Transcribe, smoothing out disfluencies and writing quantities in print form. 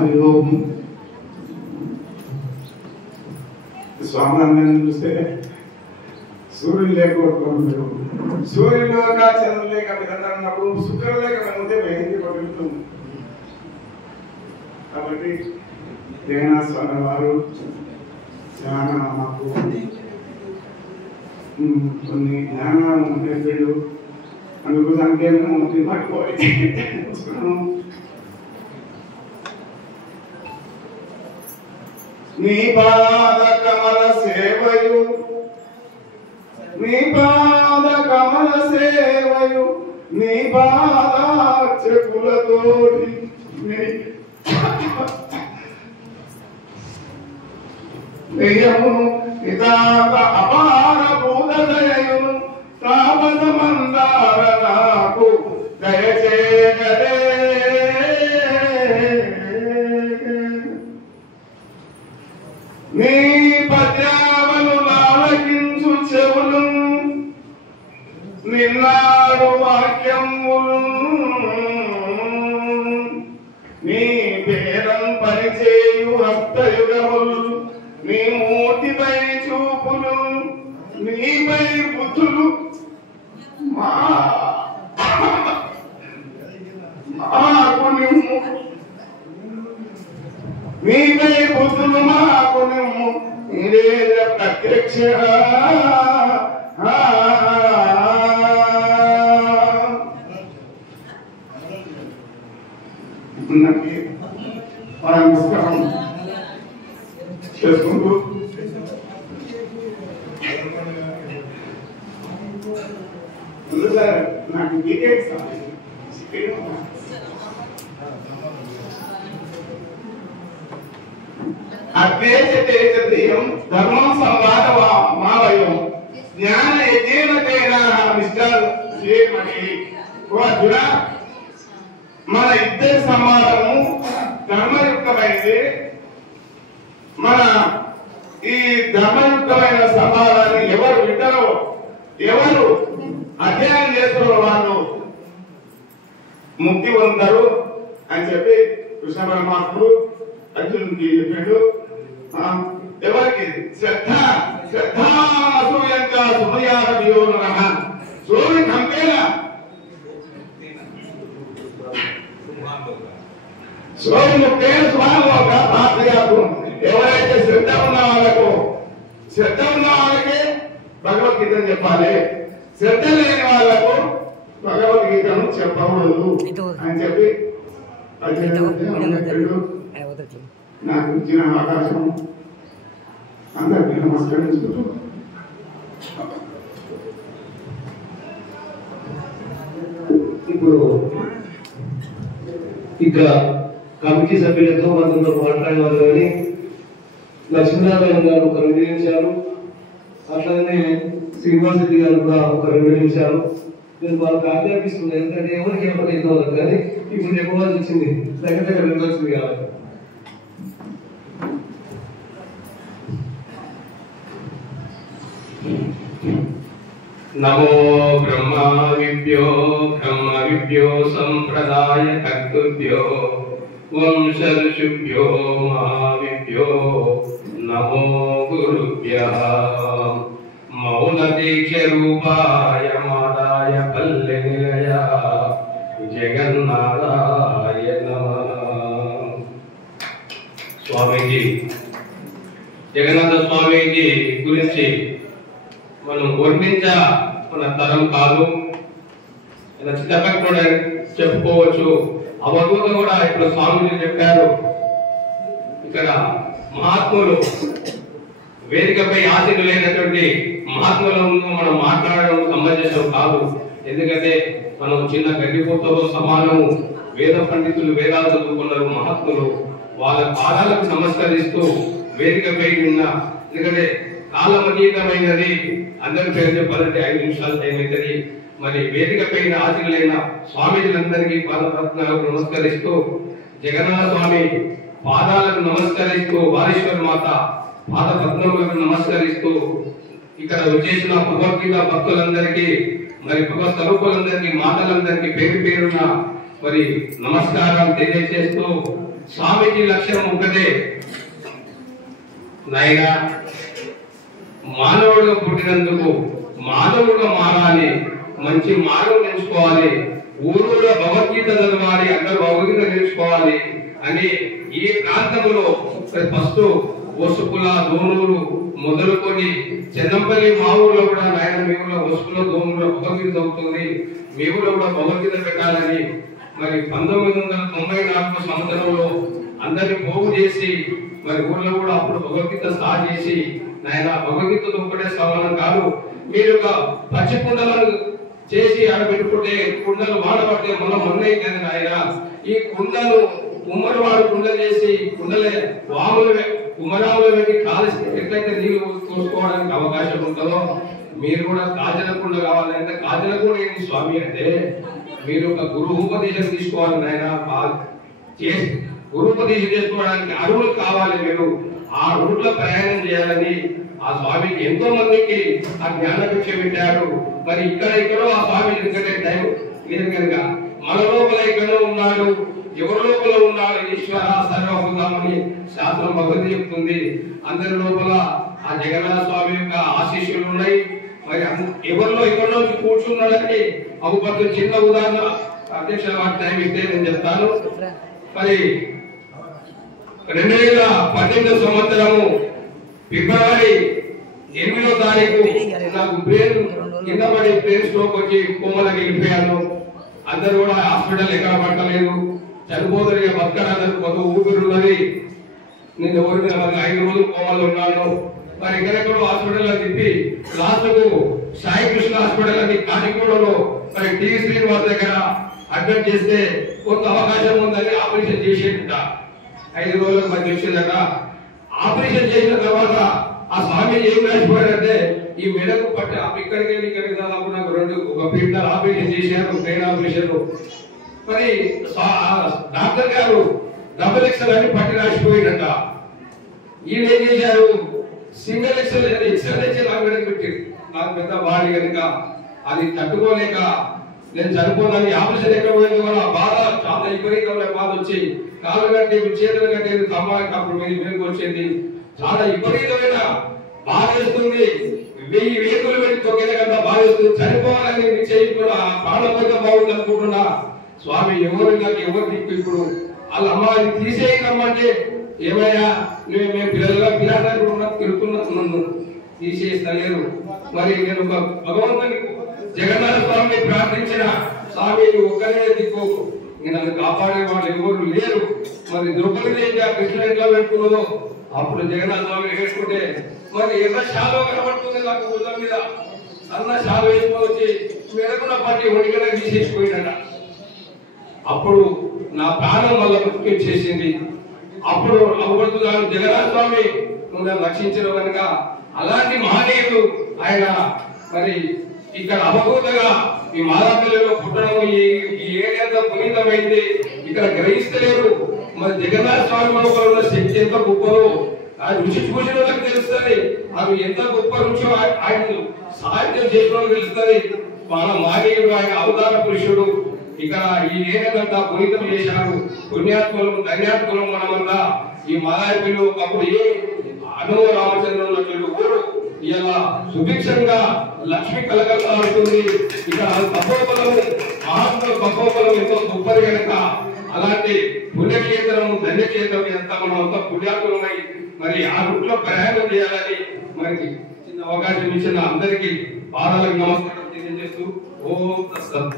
అయ్యో స్వామి చూస్తే సూర్యుడు లేకపోతున్నాడు, సూర్యుడు లేక చంద్రుడు లేక అన్నప్పుడు శుక్రుడు లేక ఉంటే వేయించి పడుతుంది. కాబట్టి దేవనాస్వామి వారు చాలా మాకు కొన్ని జ్ఞానం నేర్పాడు. అందుకు సంకేతం పడిపోయి నీ పాద కమల సేవయు, నీ పాద కమల సేవయు, నీ పాదార్చకులతోటి నియమును నితాంత అపార భూతదయయును తాపస మందార నాకు దయచేయగలే. నీ పద్యావలు లాలకించు చెవులు, నిన్నాడు వాక్యములు, నీ పేరం పనిచేయు హస్తయుగములు, నీ మూర్తిపై చూపులు, నీపై బుద్ధులు మాకు నిమ్ము, నీపై బుద్ధులు మాకు నిమ్ము, ఇదే ప్రత్యక్ష నమస్కారం చేసుకుంటూ నాకు డీటెయిల్స్ అద్వైతేయం ధర్మం సంవాద మావయం జ్ఞాన యజ్ఞేన మిస్టర్ శ్రీమణి. అర్జున, మన ఇద్దరి సంవాదము ధర్మయుక్తమైంది. మన ఈ ధర్మయుక్తమైన సంవాదాన్ని ఎవరు వింటారో, ఎవరు అధ్యయనం చేస్తారో వాళ్ళు ముక్తి పొందుతారు అని చెప్పి కృష్ణ పరమాత్ముడు అర్జునుడికి చెప్పాడు. ఎవరికి శ్రద్ధాసూయంగా సుమయారో నమ సూర్యుని కంపేలా ఎవరైతే శ్రద్ధ ఉన్న వాళ్ళకే భగవద్గీతను చెప్పాలి, శ్రద్ధ లేని వాళ్లకు భగవద్గీతను చెప్పకూడదు అని చెప్పి నాకు ఇచ్చిన అవకాశం అందరికీ నమస్కరించుకుంటూ ఇప్పుడు ఇక్కడ కమిటీ సభ్యులతో మనతో మాట్లాడేవారు కానీ లక్ష్మీనారాయణ గారు ఒక 2 నిమిషాలు, అట్లానే శ్రీనివాస్ రెడ్డి గారు కూడా ఒక 2 నిమిషాలు. నేను వాళ్ళకి ఆజ్ఞాపిస్తున్నాను, ఎందుకంటే ఎవరికి ఏమైనా ఇవ్వాలి కానీ ఇప్పుడు చెప్పవలసి వచ్చింది, దగ్గర 2 వచ్చింది కాబట్టి. నమో బ్రహ్మావిభ్యో సంప్రదాయ కర్తృభ్యో వంశర్షుభ్యో మహావిభ్యో నమో గురుభ్యః. మౌన దీక్ష రూపాయ మాదాయ పల్లె నిలయ జగన్నాథాయ నమః. స్వామీజీ జగన్నాథ స్వామీజీ గురించి మనం వర్ణించిన తరం కాదు, చిత్తపక్క కూడా చెప్పుకోవచ్చు. అవధూత కూడా ఇప్పుడు స్వామీజీ చెప్పారు. ఇక్కడ మహాత్ములు వేదికపై ఆశలు లేనటువంటి మహాత్ముల ముందు మనం మాట్లాడడం సమంజసం కాదు. ఎందుకంటే మనం చిన్న గడ్డిపోతో సమానము. వేద పండితులు వేదాలు చదువుకున్నారు మహాత్ములు, వాళ్ళ పాదాలకు నమస్కరిస్తూ వేదికపై ఉన్న, ఎందుకంటే కాలం అతీతమైనది. అందరి పేరు చెప్పాలంటే 5 నిమిషాలు టైం అవుతుంది. మరి వేదిక పైన ఆశలైన స్వామీజీలందరికీ పాదపద్మాలకు నమస్కరిస్తూ, జగన్నాథ స్వామి పాదాలకు నమస్కరిస్తూ, వారీశ్వర మాత పాద పద్మములకు నమస్కరిస్తూ, ఇక్కడ వచ్చేసిన భగవద్గీత భక్తులందరికీ, మరి భగవత్ స్వరూపులందరికీ, మాటలందరికీ పేరు పేరున మరి నమస్కారాలు తెలియజేస్తూ, స్వామికి లక్ష్యం ఒకటే, నాయనా మానవుడిగా పుట్టినందుకు మానవుడిగా మారాలి, మంచి మార్గం నేర్చుకోవాలి, ఊరులో భగవద్గీత చదవాలి, అందరూ భగవద్గీత నేర్చుకోవాలి అని ఈ ప్రాంతంలో ఫస్ట్ ఒసుకుల దోనూరు మొదలుకొని చెన్నంపల్లి మా ఊర్లో కూడా నాయన మీ ఊళ్ళో ఒసుకుల దోనూరులో భగవద్గీత అవుతుంది, మీ ఊళ్ళో కూడా భగవద్గీత పెట్టాలని మరి 1994 సంవత్సరంలో అందరిని పోగు చేసి మరి ఊళ్ళో కూడా అప్పుడు భగవద్గీత స్టార్ట్ చేసి నాయన భగవద్గీతతో ఒకటే సమానం కాదు, మీరు ఒక పచ్చి కుండలను చేసి ఆడబెట్టుకుంటే కుండలు వాడబడితే మొన్న కదా నాయన ఈ కుండలు ఉమ్మడి వాడు కుండ చేసి కుండలే వాములు ఉమ్మరాములు పెట్టి కాల్చి ఎట్లయితే నీళ్లు చూసుకోవడానికి అవకాశం ఉంటుందో మీరు కూడా కాజల కుండ కావాలంటే కాజల కూడా ఏంటి స్వామి అంటే మీరు ఒక గురువుపదేశం తీసుకోవాలి నాయన, చేసి గురువుపదేశం చేసుకోవడానికి అరువులు కావాలి, మీరు ఆ రూట్లో ప్రయాణం చేయాలని ఆ స్వామికి ఎంతో మందికి ఆ జ్ఞానభిక్ష పెట్టారు. మరి ఇక్కడో ఆ స్వామి ఎందుకంటే టైం లేదు కనుక మన లోపల ఎక్కడో ఉన్నాడు, ఎవరి లోపల ఉన్నాడు ఈశ్వర సర్వభూతమని శాస్త్రం భగవద్గీత చెప్తుంది. అందరి లోపల ఆ జగన్నాథ స్వామి యొక్క ఆశీస్సులు ఉన్నాయి. మరి ఎవరిలో ఎక్కడో కూర్చున్నాడని ఒక చిన్న ఉదాహరణ అధ్యక్ష టైం ఇస్తే నేను చెప్తాను. మరి 2012 సంవత్సరము ఫిబ్రవరి 8వ తారీఖు నాకు బ్రెయిన్ కింద పడి బ్రెయిన్ స్ట్రోక్ వచ్చి కోమలకి వెళ్ళిపోయాను. అందరూ కూడా హాస్పిటల్ ఎక్కడ పట్టలేదు, చనిపోతారు బతకడానికి కొంత ఊపిరి ఉన్నది. నేను ఎవరికి 5 రోజులు కోమలో ఉన్నాను. మరి ఎక్కడెక్కడో హాస్పిటల్లో తిప్పి లాస్ట్కు సాయి కృష్ణ హాస్పిటల్ అని కాణిగూడలో మరి టీ శ్రీనివాస్ దగ్గర అడ్మిట్ చేస్తే కొంత అవకాశం ఉందని ఆపరేషన్ చేసేట 5 రోజులకు మరి వచ్చిందట. ఆపరేషన్ చేసిన తర్వాత ఆ స్వామి ఏం రాసిపోయాడంటే ఈ మెడకు పట్టి ఇక్కడికి వెళ్ళి ఇక్కడికి దాదాపు నాకు ఒక పీటర్ ఆపరేషన్ చేశారు, బ్రెయిన్ ఆపరేషన్. మరి డాక్టర్ గారు డబుల్ ఎక్సెల్ అని పట్టి రాసిపోయాడట. ఈయన ఏం చేశారు, సింగిల్ ఎక్సెల్ ఎక్సెల్ నాకు మెడకు పెట్టారు. నాకు పెద్ద బాడీ కనుక అది తట్టుకోలేక నేను చనిపోతాను. ఆపరేషన్ ఎక్కడ పోయింది కూడా బాధ చాలా విపరీతమైన బాధ వచ్చి కాళ్ళు కట్టి చేతులు కట్టేది తమ్మాకి అప్పుడు మీదకి వచ్చింది. చాలా విపరీతమైన బాధ వేస్తుంది. 1000 వేకులు పెట్టి తొక్కేది కదా బాధ వేస్తుంది. చనిపోవాలని నిశ్చయించుకున్నా ప్రాణంగా బాగుంది అనుకుంటున్నా. స్వామి ఎవరు నాకు ఎవరు దిక్కు ఇప్పుడు వాళ్ళ అమ్మాయిని తీసేయకమ్మంటే ఏమయ్యా మేము పిల్లలుగా పిల్లలు తిరుగుతున్నాను తీసేస్తలేరు. మరి నేను ఒక భగవంతుని జగన్నాథ స్వామిని ప్రార్థించిన స్వామి ఒక్కరే దిక్కు, నన్ను కాపాడే వాళ్ళు ఎవరు లేరు. మరి ద్రౌపది కృష్ణ ఎట్లా పెట్టుకున్నదో అప్పుడు జగన్నాథ స్వామి వేసుకుంటే మరి ఎర్ర శాలో కనబడుతుంది నాకు ఊళ్ళ మీద. అన్న శాలో వేసుకొని వచ్చి మెడకున్న పట్టి ఒడిగడ తీసేసిపోయినట. అప్పుడు నా ప్రాణం వల్ల ముఖ్యం చేసింది. అప్పుడు అవబడుతున్నాను జగన్నాథ స్వామి నన్ను రక్షించిన కనుక అలాంటి మహనీయుడు ఆయన. మరి ఇక్కడ అవబోధగా ఈ మాదాపల్లిలో పుట్టడం ఈ ఏరియాతో పునీతమైంది ఇక్కడ గ్రహిస్తలేరు. మరి జగన్నాథ స్వామి లోపల ఉన్న శక్తి ఎంత గొప్పదో ఆ రుచి చూసిన వాళ్ళకి తెలుస్తుంది. అవి ఎంత గొప్ప రుచి ఆయన సాహిత్యం చేసిన వాళ్ళకి తెలుస్తుంది. మన మానవుడు ఆయన అవతార పురుషుడు. ఇక్కడ ఈ ఏరియానంతా పునీతం చేశారు. పుణ్యాత్మలం ధన్యాత్మలం మనమంతా ఈ మాదాపల్లి ఒకప్పుడు ఏ అనువ రామచంద్రుల ఊరు ఇలా సుభిక్షంగా లక్ష్మి కలగలుగుతుంది. ఇక్కడ తపోబలము మహాత్ముల తపోబలం ఎంతో గొప్పది కనుక అలాంటి పుణ్యక్షేత్రం ధన్యక్షేత్రం ఎంత మనం అంతా పుణ్యాత్మలమై మరి ఆ రూట్లో ప్రయాణం చేయాలని మరి చిన్న అవకాశం ఇచ్చిన అందరికీ పాదాలకు నమస్కారం తెలియజేస్తూ ఓం తత్సత్.